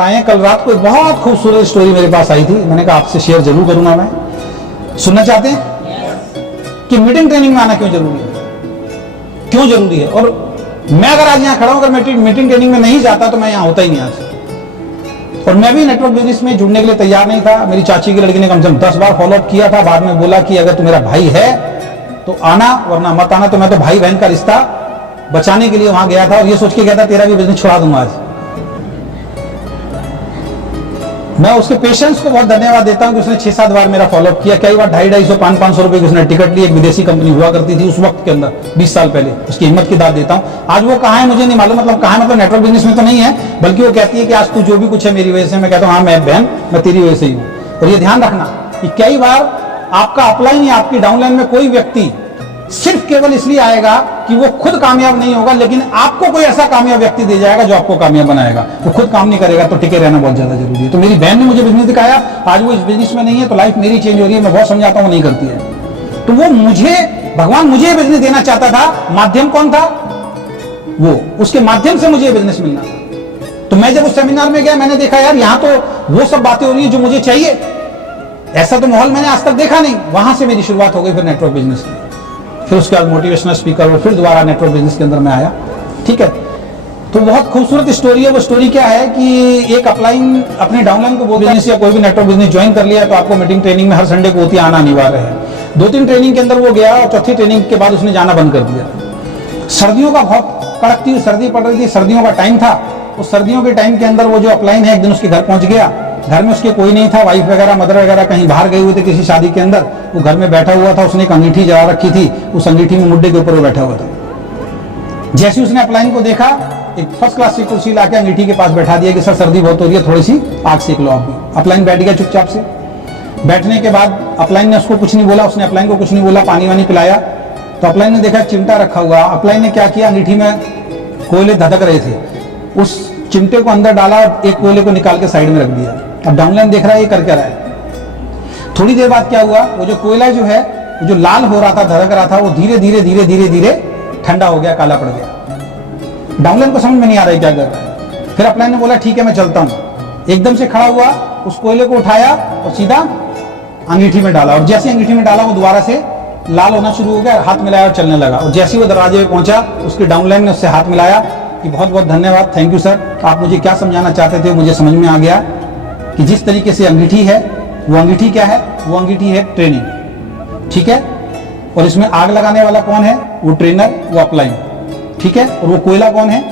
आए कल रात को एक बहुत खूबसूरत स्टोरी मेरे पास आई थी, मैंने कहा आपसे शेयर जरूर करूंगा। मैं सुनना चाहते हैं कि मीटिंग ट्रेनिंग में आना क्यों जरूरी है, क्यों जरूरी है। और मैं अगर आज यहाँ खड़ा हूं, अगर मीटिंग ट्रेनिंग में नहीं जाता तो मैं यहाँ होता ही नहीं आज। और मैं भी नेटवर्क बिजनेस में जुड़ने के लिए तैयार नहीं था। मेरी चाची की लड़की ने कम से कम 10 बार फॉलोअप किया था, बाद में बोला कि अगर तू मेरा भाई है तो आना वरना मत आना। तो मैं तो भाई बहन का रिश्ता बचाने के लिए वहां गया था और ये सोच के गया था तेरा भी बिजनेस छुड़ा दूंगा आज। मैं उसके पेशेंस को बहुत धन्यवाद देता हूं कि उसने 6-7 बार मेरा फॉलोअप किया। कई बार 250-250-500 रुपए की उसने टिकट ली। एक विदेशी कंपनी हुआ करती थी उस वक्त के अंदर, 20 साल पहले। उसकी हिम्मत की दाद देता हूं। आज वो कहां है मुझे नहीं मालूम, मतलब कहां है, मतलब नेटवर्क बिजनेस में तो नहीं है, बल्कि वो कहती है कि आज तू जो भी कुछ है मेरी वजह से। मैं कहता हूं हाँ मैं बहन, मैं तेरी वजह से ही हूं। और ये ध्यान रखना कि कई बार आपका अपलाइन या आपकी डाउनलाइन में कोई व्यक्ति सिर्फ केवल इसलिए आएगा कि वो खुद कामयाब नहीं होगा, लेकिन आपको कोई ऐसा कामयाब व्यक्ति दे जाएगा जो आपको कामयाब बनाएगा। वो खुद काम नहीं करेगा तो टिके रहना बहुत ज्यादा जरूरी है। तो मेरी बहन ने मुझे बिजनेस दिखाया, आज वो इस बिजनेस में नहीं है तो लाइफ मेरी चेंज हो रही है। मैं बहुत समझाता हूं, नहीं करती है। तो वो मुझे, भगवान मुझे बिजनेस देना चाहता था, माध्यम कौन था? वो, उसके माध्यम से मुझे बिजनेस मिलना था। तो मैं जब उस सेमिनार में गया, मैंने देखा यार यहाँ तो वो सब बातें हो रही है जो मुझे चाहिए। ऐसा तो माहौल मैंने आज तक देखा नहीं। वहां से मेरी शुरुआत हो गई फिर नेटवर्क बिजनेस की। फिर उसके बाद मोटिवेशनल स्पीकर और फिर दोबारा नेटवर्क बिजनेस के अंदर मैं आया। ठीक है, तो बहुत खूबसूरत स्टोरी है। वो स्टोरी क्या है कि एक अपलाइन अपने डाउनलाइन को बोल बिजनेस या कोई भी नेटवर्क बिजनेस ज्वाइन कर लिया तो आपको मीटिंग ट्रेनिंग में हर संडे को होती आना अनिवार्य है। 2-3 ट्रेनिंग के अंदर वो गया और चौथी ट्रेनिंग के बाद उसने जाना बंद कर दिया। सर्दियों का बहुत कड़कती हुई सर्दी पड़ रही थी, सर्दियों का टाइम था। उस सर्दियों के टाइम के अंदर वो जो अपलाइन है एक दिन उसके घर पहुंच गया। घर में उसके कोई नहीं था, वाइफ वगैरह मदर वगैरह कहीं बाहर गए हुए थे किसी शादी के अंदर। वो घर में बैठा हुआ था, उसने एक अंगीठी जला रखी थी, उस अंगीठी में मुड्डे के ऊपर वो बैठा हुआ था। जैसे उसने अपलाइन को देखा, एक फर्स्ट क्लास की कुर्सी लाके अंगीठी के पास बैठा दिया कि सर सर्दी बहुत हो रही है, थोड़ी सी आग सेक लो आप भी। अपलाइन बैठ गया चुपचाप से। बैठने के बाद अपलाइन ने उसको कुछ नहीं बोला, उसने अपलाइन को कुछ नहीं बोला, पानी वानी पिलाया। तो अपलाइन ने देखा चिमटा रखा हुआ। अपलाइन ने क्या किया, अंगीठी में कोयले धधक रहे थे, उस चिमटे को अंदर डाला, एक कोयले को निकाल के साइड में रख दिया। अब डाउनलाइन देख रहा है ये कर क्या रहा है। थोड़ी देर बाद क्या हुआ, वो जो कोयला जो है, जो लाल हो रहा था, धड़क रहा था, वो धीरे धीरे धीरे धीरे धीरे ठंडा हो गया, काला पड़ गया। डाउनलाइन को समझ में नहीं आ रहा है क्या कर रहा है। फिर अपलाइन ने बोला ठीक है मैं चलता हूं। एकदम से खड़ा हुआ, उस कोयले को उठाया और सीधा अंगीठी में डाला। और जैसे अंगीठी में डाला वो दोबारा से लाल होना शुरू हो गया, हाथ मिलाया और चलने लगा। और जैसे वो दरवाजे पे पहुंचा, उसकी डाउनलाइन ने उससे हाथ मिलाया कि बहुत बहुत धन्यवाद, थैंक यू सर, आप मुझे क्या समझाना चाहते थे मुझे समझ में आ गया कि जिस तरीके से अंगीठी है, वो अंगीठी क्या है, वो अंगीठी है ट्रेनिंग। ठीक है, और इसमें आग लगाने वाला कौन है, वो ट्रेनर, वो अपलाइन। ठीक है, और वो कोयला कौन है।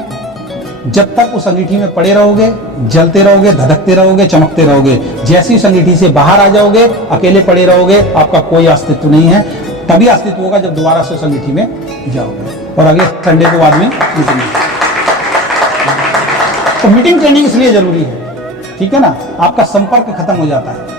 जब तक उस अंगीठी में पड़े रहोगे, जलते रहोगे, धधकते रहोगे, चमकते रहोगे, जैसे उस अंगीठी से बाहर आ जाओगे, अकेले पड़े रहोगे, आपका कोई अस्तित्व नहीं है। तभी अस्तित्व होगा जब दोबारा से उस अंगीठी में जाओगे। और अगले संडे को बाद में मीटिंग। तो मीटिंग ट्रेनिंग इसलिए जरूरी है, ठीक है ना। आपका संपर्क खत्म हो जाता है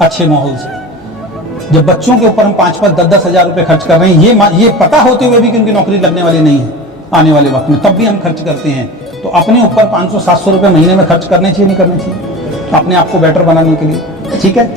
अच्छे माहौल से। जब बच्चों के ऊपर हम 5-5, 10-10 हजार रुपए खर्च कर रहे हैं, ये पता होते हुए भी कि उनकी नौकरी लगने वाली नहीं है आने वाले वक्त में, तब भी हम खर्च करते हैं। तो अपने ऊपर 500-700 रुपए महीने में खर्च करने चाहिए, नहीं करने चाहिए, अपने आप को बेटर बनाने के लिए। ठीक है।